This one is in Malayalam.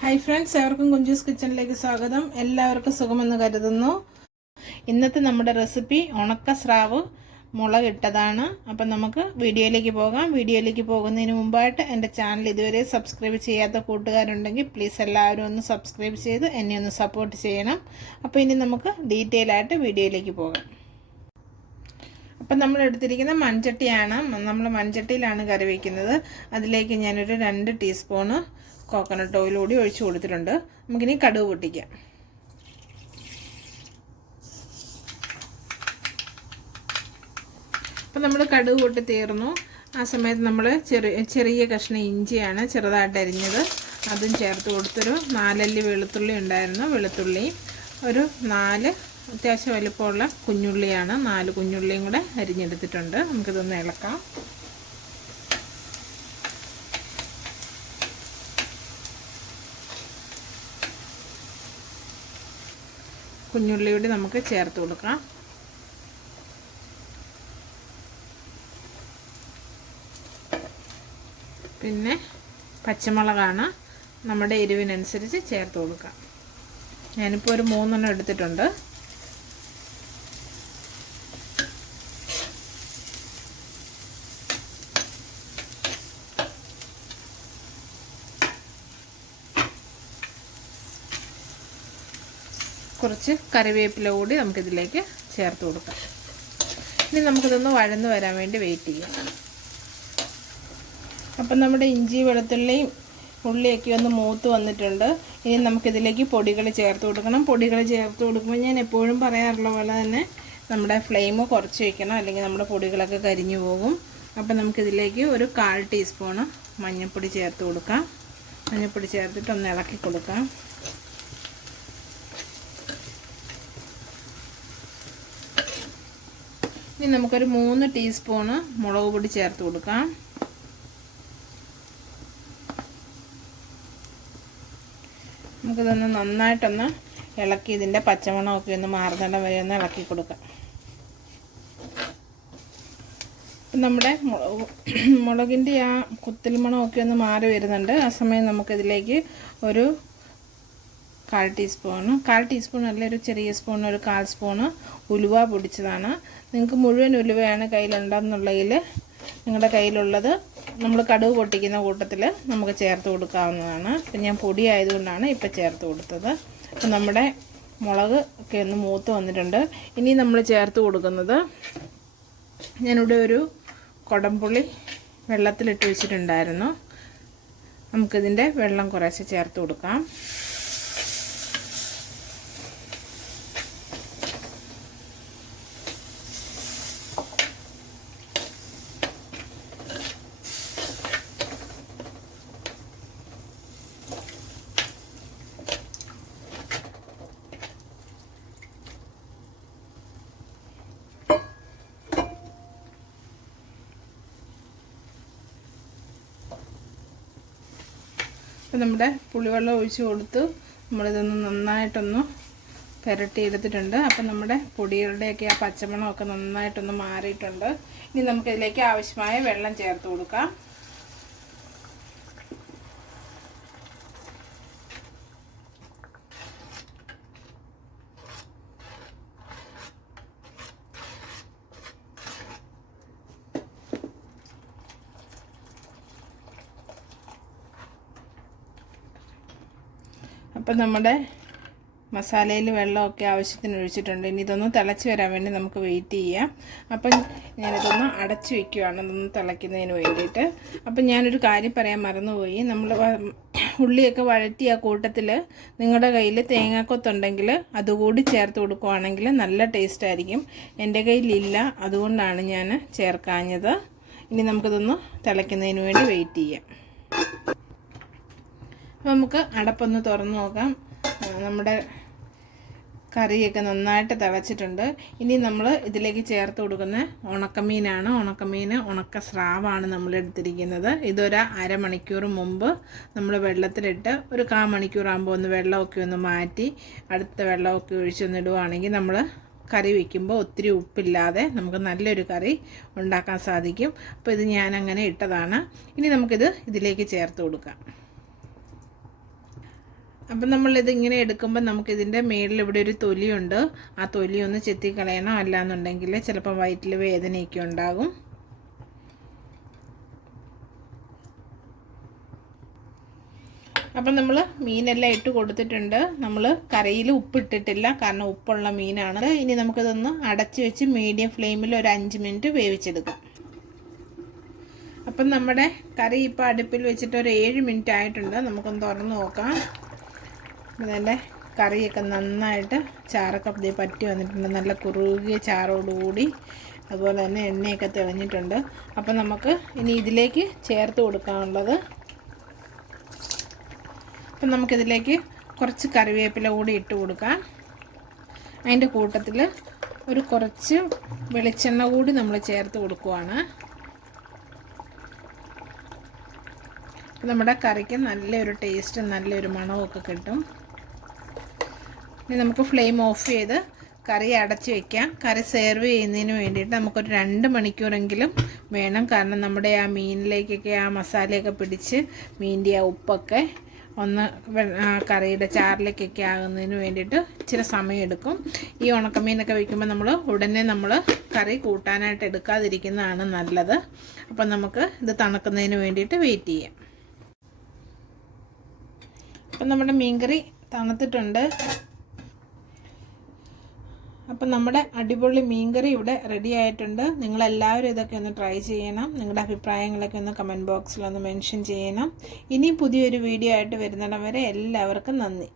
ഹായ് ഫ്രണ്ട്സ് എവർക്കും കുഞ്ചൂസ് കിച്ചണിലേക്ക് സ്വാഗതം. എല്ലാവർക്കും സുഖമെന്ന് കരുതുന്നു. ഇന്നത്തെ നമ്മുടെ റെസിപ്പി ഉണക്ക സ്രാവ് മുളകിട്ടതാണ്. അപ്പം നമുക്ക് വീഡിയോയിലേക്ക് പോകാം. വീഡിയോയിലേക്ക് പോകുന്നതിന് മുമ്പായിട്ട് എന്റെ ചാനൽ ഇതുവരെ സബ്സ്ക്രൈബ് ചെയ്യാത്ത കൂട്ടുകാരുണ്ടെങ്കിൽ പ്ലീസ് എല്ലാവരും ഒന്ന് സബ്സ്ക്രൈബ് ചെയ്ത് എന്നെ ഒന്ന് സപ്പോർട്ട് ചെയ്യണം. അപ്പോൾ ഇനി നമുക്ക് ഡീറ്റെയിൽ ആയിട്ട് വീഡിയോയിലേക്ക് പോകാം. അപ്പം നമ്മൾ എടുത്തിരിക്കുന്ന മൺചട്ടിയാണ്. നമ്മൾ മൺചട്ടിയിലാണ് കറി വയ്ക്കുന്നത് അതിലേക്ക് ഞാനൊരു രണ്ട് ടീസ്പൂണ് കോക്കനട്ട് ഓയിൽ കൂടി ഒഴിച്ചു കൊടുത്തിട്ടുണ്ട്. നമുക്കിനി കടുക് പൊട്ടിക്കാം. അപ്പം നമ്മൾ കടുക് പൊട്ടി തീർന്നു. ആ സമയത്ത് നമ്മൾ ചെറിയ ചെറിയ കഷ്ണം ഇഞ്ചിയാണ് ചെറുതായിട്ട് അരിഞ്ഞത്. അതും ചേർത്ത് കൊടുത്തൊരു നാലല്ലി വെളുത്തുള്ളി ഉണ്ടായിരുന്നു. വെളുത്തുള്ളി ഒരു നാല് അത്യാവശ്യം വലിപ്പമുള്ള കുഞ്ഞുള്ളിയാണ്. നാല് കുഞ്ഞുള്ളിയും കൂടെ അരിഞ്ഞെടുത്തിട്ടുണ്ട്. നമുക്കിതൊന്ന് ഇളക്കാം. കുഞ്ഞുള്ളിയോട് നമുക്ക് ചേർത്ത് കൊടുക്കാം. പിന്നെ പച്ചമുളകാണ് നമ്മുടെ എരിവിനനുസരിച്ച് ചേർത്ത് കൊടുക്കാം. ഞാനിപ്പോൾ ഒരു മൂന്നെണ്ണം എടുത്തിട്ടുണ്ട്. കുറച്ച് കറിവേപ്പില കൂടി നമുക്കിതിലേക്ക് ചേർത്ത് കൊടുക്കാം. ഇനി നമുക്കിതൊന്ന് വഴന്ന് വരാൻ വേണ്ടി വെയിറ്റ് ചെയ്യാം. അപ്പം നമ്മുടെ ഇഞ്ചി വെളുത്തുള്ളിയും ഉള്ളിയൊക്കെ ഒന്ന് മൂത്ത് വന്നിട്ടുണ്ട്. ഇനി നമുക്കിതിലേക്ക് പൊടികൾ ചേർത്ത് കൊടുക്കണം. പൊടികൾ ചേർത്ത് കൊടുക്കുമ്പോൾ ഞാൻ എപ്പോഴും പറയാറുള്ള പോലെ തന്നെ നമ്മുടെ ഫ്ലെയിം കുറച്ച് വയ്ക്കണം അല്ലെങ്കിൽ നമ്മുടെ പൊടികളൊക്കെ കരിഞ്ഞു പോകും. അപ്പം നമുക്കിതിലേക്ക് ഒരു കാൽ ടീസ്പൂണ് മഞ്ഞൾപ്പൊടി ചേർത്ത് കൊടുക്കാം. മഞ്ഞൾപ്പൊടി ചേർത്തിട്ട് ഒന്ന് ഇളക്കി കൊടുക്കാം. ഇനി നമുക്കൊരു മൂന്ന് ടീസ്പൂണ് മുളക് പൊടി ചേർത്ത് കൊടുക്കാം. നമുക്കിതൊന്ന് നന്നായിട്ടൊന്ന് ഇളക്കി ഇതിന്റെ പച്ചമണമൊക്കെ ഒന്ന് മാറുന്നിടം വരെ ഒന്ന് ഇളക്കി കൊടുക്കാം. നമ്മുടെ മുളകിന്റെ ആ കുത്തൽ മണമൊക്കെ ഒന്ന് മാറി വരുന്നുണ്ട്. ആ സമയം നമുക്കിതിലേക്ക് ഒരു കാൽ ടീസ്പൂണ്. കാൽ ടീസ്പൂൺ അല്ല ഒരു ചെറിയ സ്പൂൺ ഒരു കാൽ സ്പൂണ് ഉലുവ പൊടിച്ചതാണ്. നിങ്ങൾക്ക് മുഴുവൻ ഉലുവയാണ് കയ്യിലുണ്ടെന്നുള്ളതിൽ നിങ്ങളുടെ കയ്യിലുള്ളത്. നമ്മൾ കടുവ് പൊട്ടിക്കുന്ന കൂട്ടത്തിൽ നമുക്ക് ചേർത്ത് കൊടുക്കാവുന്നതാണ്. ഇപ്പം ഞാൻ പൊടി ആയതുകൊണ്ടാണ് ഇപ്പം ചേർത്ത് കൊടുത്തത്. അപ്പം നമ്മുടെ മുളക് ഒക്കെ ഒന്ന് മൂത്ത് വന്നിട്ടുണ്ട്. ഇനി നമ്മൾ ചേർത്ത് കൊടുക്കുന്നത് ഞാനിവിടെ ഒരു കുടംപുളി വെള്ളത്തിലിട്ട് വെച്ചിട്ടുണ്ടായിരുന്നു. നമുക്കിതിന്റെ വെള്ളം കുറേശ്ശെ ചേർത്ത് കൊടുക്കാം. അപ്പം നമ്മുടെ പുളിവെള്ളം ഒഴിച്ച് കൊടുത്ത്. നമ്മളിതൊന്ന് നന്നായിട്ടൊന്ന് പുരട്ടിയെടുത്തിട്ടുണ്ട് അപ്പം നമ്മുടെ പൊടികളുടെയൊക്കെ ആ പച്ചമണമൊക്കെ നന്നായിട്ടൊന്ന് മാറിയിട്ടുണ്ട്. ഇനി നമുക്കിതിലേക്ക് ആവശ്യമായ വെള്ളം ചേർത്ത് കൊടുക്കാം. അപ്പം നമ്മുടെ മസാലയിൽ വെള്ളമൊക്കെ ആവശ്യത്തിന് ഒഴിച്ചിട്ടുണ്ട്. ഇനി ഇതൊന്ന് തിളച്ച് വരാൻ വേണ്ടി നമുക്ക് വെയിറ്റ് ചെയ്യാം. അപ്പം ഞാനിതൊന്ന് അടച്ച് വയ്ക്കുവാണ് ഇതൊന്ന് തിളയ്ക്കുന്നതിന് വേണ്ടിയിട്ട്. അപ്പം ഞാനൊരു കാര്യം പറയാൻ മറന്നുപോയി. നമ്മൾ ഉള്ളിയൊക്കെ വഴറ്റി ആ കൂട്ടത്തിൽ നിങ്ങളുടെ കയ്യിൽ തേങ്ങാക്കൊത്തുണ്ടെങ്കിൽ അതുകൂടി ചേർത്ത് കൊടുക്കുവാണെങ്കിൽ നല്ല ടേസ്റ്റ് ആയിരിക്കും. എന്റെ കയ്യിലില്ല അതുകൊണ്ടാണ് ഞാൻ ചേർക്കാഞ്ഞത്. ഇനി നമുക്കിതൊന്ന് തിളയ്ക്കുന്നതിന് വേണ്ടി വെയിറ്റ് ചെയ്യാം. നമുക്ക് അടപ്പൊന്ന് തുറന്ന് നോക്കാം. നമ്മുടെ കറിയൊക്കെ നന്നായിട്ട് തിളച്ചിട്ടുണ്ട്. ഇനി നമ്മൾ ഇതിലേക്ക് ചേർത്ത് കൊടുക്കുന്ന ഉണക്കമീനാണ്. ഉണക്കമീൻ ഉണക്ക സ്രാവാണ് നമ്മൾ എടുത്തിരിക്കുന്നത്. ഇതൊരു അരമണിക്കൂർ മുമ്പ് നമ്മൾ വെള്ളത്തിലിട്ട് ഒരു കാ മണിക്കൂറാകുമ്പോൾ ഒന്ന് വെള്ളമൊക്കെ ഒന്ന് മാറ്റി അടുത്ത വെള്ളമൊക്കെ ഒഴിച്ചൊന്നിടുവാണെങ്കിൽ നമ്മൾ കറി വയ്ക്കുമ്പോൾ ഒത്തിരി ഉപ്പില്ലാതെ നമുക്ക് നല്ലൊരു കറി ഉണ്ടാക്കാൻ സാധിക്കും. അപ്പോൾ ഇത് ഞാനങ്ങനെ ഇട്ടതാണ്. ഇനി നമുക്കിത് ഇതിലേക്ക് ചേർത്ത് കൊടുക്കാം. അപ്പം നമ്മളിത് ഇങ്ങനെ എടുക്കുമ്പോൾ നമുക്കിതിന്റെ മേളിൽ ഇവിടെ ഒരു തൊലിയുണ്ട്. ആ തൊലി ഒന്ന് ചെത്തി കളയണം അല്ലാന്നുണ്ടെങ്കിൽ ചിലപ്പോൾ വയറ്റിൽ വേദനയൊക്കെ ഉണ്ടാകും. അപ്പം നമ്മൾ മീനെല്ലാം ഇട്ട് കൊടുത്തിട്ടുണ്ട്. നമ്മൾ കറിയിൽ ഉപ്പിട്ടിട്ടില്ല. കാരണം ഉപ്പുള്ള മീനാണ്. ഇനി നമുക്കിതൊന്ന് അടച്ച് വെച്ച് മീഡിയം ഫ്ലെയിമിൽ ഒരു അഞ്ച് മിനിറ്റ് വേവിച്ചെടുക്കാം. അപ്പം നമ്മുടെ കറി ഇപ്പോൾ അടുപ്പിൽ വെച്ചിട്ട് ഒരു ഏഴ് മിനിറ്റ് ആയിട്ടുണ്ട്. നമുക്കൊന്ന് തുറന്ന് നോക്കാം. അതിന്റെ കറിയൊക്കെ നന്നായിട്ട് ചാറൊക്കെ ദേ പറ്റി വന്നിട്ടുണ്ട്. നല്ല കുറുകിയ ചാറോടുകൂടി അതുപോലെ തന്നെ എണ്ണയൊക്കെ തെളിഞ്ഞിട്ടുണ്ട്. അപ്പം നമുക്ക് ഇനി ഇതിലേക്ക് ചേർത്ത് കൊടുക്കാനുള്ളത്. അപ്പം നമുക്കിതിലേക്ക് കുറച്ച് കറിവേപ്പില കൂടി ഇട്ട് കൊടുക്കാം. അതിന്റെ കൂട്ടത്തിൽ ഒരു കുറച്ച് വെളിച്ചെണ്ണ കൂടി നമ്മൾ ചേർത്ത് കൊടുക്കുവാണ്. നമ്മുടെ കറിക്ക് നല്ലൊരു ടേസ്റ്റും നല്ലൊരു മണമൊക്കെ കിട്ടും. ഇനി നമുക്ക് ഫ്ലെയിം ഓഫ് ചെയ്ത് കറി അടച്ച് വെക്കാം. കറി സെർവ് ചെയ്യുന്നതിന് വേണ്ടിയിട്ട് നമുക്കൊരു രണ്ട് മണിക്കൂറെങ്കിലും വേണം. കാരണം നമ്മുടെ ആ മീനിലേക്കൊക്കെ ആ മസാലയൊക്കെ പിടിച്ച് മീന്റെ ആ ഉപ്പൊക്കെ ഒന്ന് കറിയുടെ ചാറിലേക്കൊക്കെ ആകുന്നതിന് വേണ്ടിയിട്ട് ഇച്ചിരി സമയമെടുക്കും. ഈ ഉണക്കമീനൊക്കെ വയ്ക്കുമ്പോൾ നമ്മൾ ഉടനെ നമ്മൾ കറി കൂട്ടാനായിട്ട് എടുക്കാതിരിക്കുന്നതാണ് നല്ലത്. അപ്പം നമുക്ക് ഇത് തണുക്കുന്നതിന് വേണ്ടിയിട്ട് വെയിറ്റ് ചെയ്യാം. അപ്പം നമ്മുടെ മീൻകറി തണുത്തിട്ടുണ്ട്. അപ്പം നമ്മുടെ അടിപൊളി മീൻകറി ഇവിടെ റെഡി ആയിട്ടുണ്ട്. നിങ്ങളെല്ലാവരും ഇതൊക്കെ ഒന്ന് ട്രൈ ചെയ്യണം. നിങ്ങളുടെ അഭിപ്രായങ്ങളൊക്കെ ഒന്ന് കമന്റ് ബോക്സിൽ ഒന്ന് മെൻഷൻ ചെയ്യണം. ഇനി പുതിയൊരു വീഡിയോ ആയിട്ട് വരുന്നിടം വരെ എല്ലാവർക്കും നന്ദി.